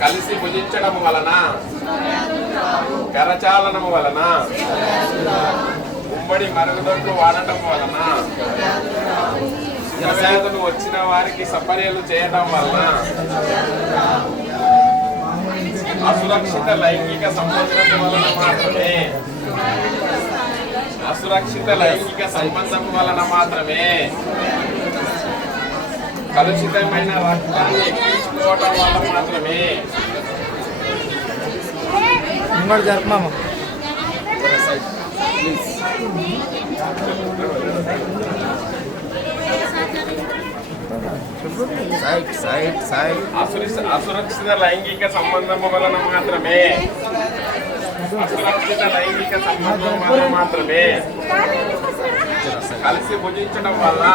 కలిసి భుజించడం వలన, కరచాలనము వలన, ఉమ్మడి మరుగుదొడ్లు వాడటం వలన, వ్యాధులు వచ్చిన వారికి సపర్యలు చేయడం వలన, అసురక్షిత లైంగిక సంబంధం వలన మాత్రమే, అసురక్షిత లైంగిక సంబంధం వలన మాత్రమే, కలుషితమైన రక్తాన్ని ఎక్కించుకోవటం వల్ల మాత్రమే, అసురక్షిత లైంగిక సంబంధం వలన మాత్రమే, అసురక్షిత లైంగిక సంబంధం వలన మాత్రమే, కలిసి భుజించడం వలన,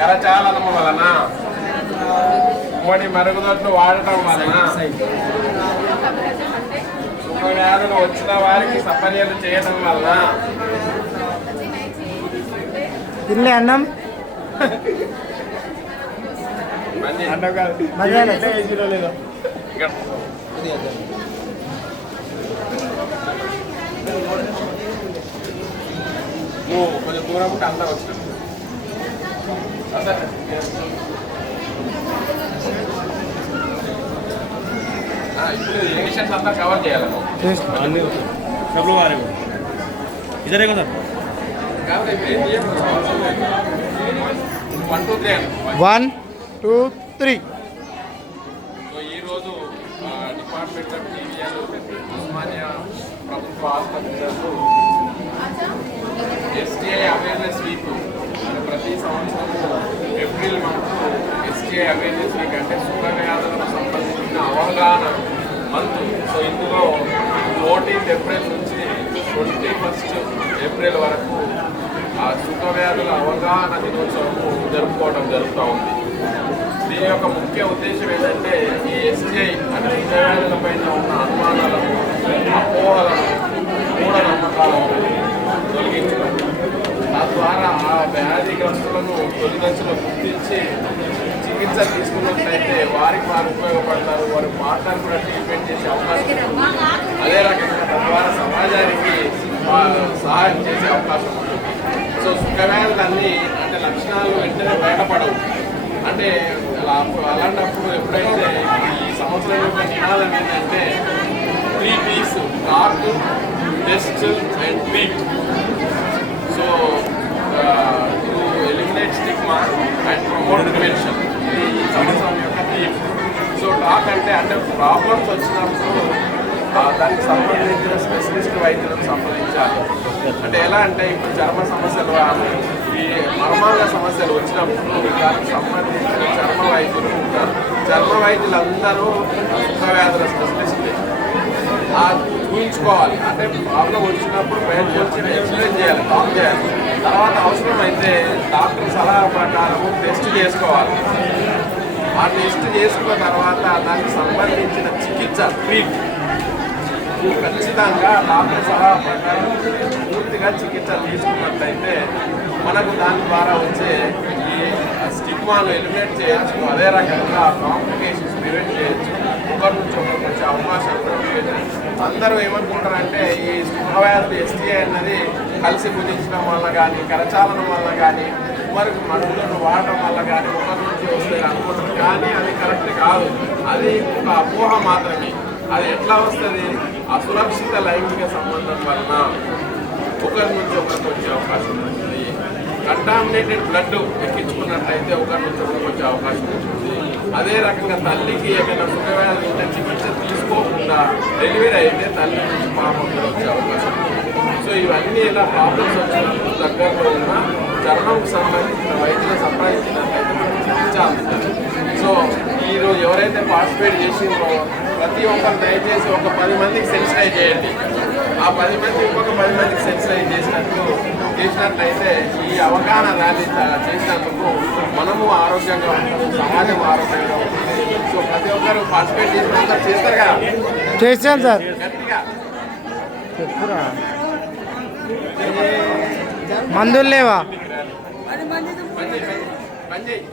కరచాలనము వలన, ఉమ్మడి మరుగుదొడ్లు వాడటం వలన, వ్యాధులు వచ్చిన వారికి సపర్యలు చేయడం వలన, తిన్లే అన్నం నువ్వు కొంచెం దూరం ఉంటే అందరూ వచ్చిన ఇప్పుడు ఎమిషన్స్ అంతా కవర్ చేయాలి ఇదరే కదా 1 2 3 1 2 3. సో ఈరోజు డిపార్ట్మెంట్ ఆఫ్ టీవీఎల్ ఉస్మానియా ప్రభుత్వ ఆసుపత్రులకు ఎస్టీఐ అవేర్నెస్ వీక్, ప్రతి సంవత్సరం April month STI awareness week అంటే సుఖ వ్యాధులకు సంబంధించిన అవగాహన మంత్. సో ఇందులో 14th ఏప్రిల్ నుంచి 21st ఏప్రిల్ వరకు ఆ సుఖ వ్యాధుల అవగాహన దినోత్సవం జరుపుకోవడం జరుగుతూ ఉంది. దీని యొక్క ముఖ్య ఉద్దేశం ఏంటంటే ఈ ఎస్టీఐ అంటే సుఖ వ్యాధుల పైన ఉన్న అనుమానాలను, అపోహలను, మూఢనమ్మకాలను తొలగించడం, తద్వారా ఆ వ్యాధిగ్రస్తులను తొలిదశలో గుర్తించి చికిత్స తీసుకున్నట్లయితే వారికి వారు ఉపయోగపడతారు, వారి పార్ట్నర్ కూడా ట్రీట్మెంట్ చేసే అవకాశం ఉంటుంది. అదే రకంగా తద్వారా సమాజానికి సహాయం చేసే అవకాశం ఉంటుంది. సో సుఖ వ్యాధులన్నీ అంటే లక్షణాలు వెంటనే బయటపడవు. అంటే అలాంటప్పుడు ఎప్పుడైతే ఈ సంవత్సరం యొక్క నినాదం ఏంటంటే 3 P's: talk, test and treat. So to eliminate stigma and promote prevention, ఇది ఈ సంవత్సరం యొక్క థీమ్. సో టాక్ అంటే ప్రాబ్లమ్స్ వచ్చినప్పుడు దానికి సంబంధించిన స్పెషలిస్ట్ వైద్యులను సంప్రదించాలి. అంటే ఎలా అంటే ఇప్పుడు చర్మ సమస్యలు కానీ ఈ మర్మాంగ సమస్యలు వచ్చినప్పుడు దానికి సంబంధించిన చర్మ వైద్యులు ఉంటారు. చర్మ వైద్యులందరూ సుఖ వ్యాధుల స్పెషలిస్టులే. చూపించుకోవాలి అంటే ప్రాబ్లం వచ్చినప్పుడు బయటకు వచ్చి ఎక్స్ప్లెయిన్ చేయాలి, టాక్ చేయాలి. తర్వాత అవసరమైతే డాక్టర్ సలహా ప్రకారం టెస్ట్ చేసుకోవాలి. ఆ టెస్ట్ చేసుకున్న తర్వాత దానికి సంబంధించిన చికిత్స ట్రీట్ ఖచ్చితంగా డాక్టర్ సలహా ప్రకారం పూర్తిగా చికిత్స తీసుకున్నట్లయితే మనకు దాని ద్వారా వచ్చే ఈ స్టిగ్మాను ఎలిమినేట్ చేయొచ్చు. అదే రకంగా కాంప్లికేషన్స్ ప్రివెంట్ చేయొచ్చు. ఒకరి నుంచి ఒకరికి వచ్చే అవకాశాలు కూడా. అందరూ ఏమనుకుంటారంటే ఈ సుఖవ్యాధులు ఎస్టీఐ అన్నది కలిసి భుజించడం వల్ల కానీ, కరచాలనం వల్ల కానీ, ఉమ్మరికి మరుగుదొడ్లు వాడటం వల్ల కానీ ఒకరి నుంచి వస్తుంది అనుకుంటారు. కానీ అది కరెక్ట్ కాదు. అది ఒక అపోహ మాత్రమే. అది ఎట్లా వస్తుంది? అసురక్షిత లైంగిక సంబంధం వలన ఒకరి నుంచి ఒకరికి వచ్చే అవకాశం ఉంటుంది. కంటామినేటెడ్ బ్లడ్ ఎక్కించుకున్నట్లయితే ఒకరి నుంచి ఒకరికి వచ్చే అవకాశం ఉంటుంది. అదే రకంగా తల్లికి ఏమైనా సుఖవ్యాధి ఉంటే చికిత్స తీసుకోకుండా డెలివరీ అయితే తల్లి నుంచి పాపం కూడా వచ్చే అవకాశం ఉంటుంది. సో ఇవన్నీ ఇలా ప్రాబ్లమ్స్ వచ్చినప్పుడు దగ్గరలో ఉన్న చర్మంకు సంబంధించిన వైద్యులు సంపాదించినట్లయితే మనం చికిత్స. సో ఈరోజు ఎవరైతే పార్టిసిపేట్ చేసిందో ప్రతి ఒక్కరు దయచేసి ఒక 10 మందికి సెన్సిటైజ్ చేయండి. ఆ 10 మంది ఇంకొక 10 మందికి సెన్సిటైజ్ చేసినట్లయితే ఈ అవగాహన ర్యాలీ చేసినందుకు మనము ఆరోగ్యంగా ఉంటాము, సమాజం ఆరోగ్యంగా ఉంటుంది. సో ప్రతి ఒక్కరు పార్టిసిపేట్ చేసినంత చేస్తారు కదా. చేస్తాం సార్. గట్టిగా చెప్పురా. మందులు లేవా? పని చేయి.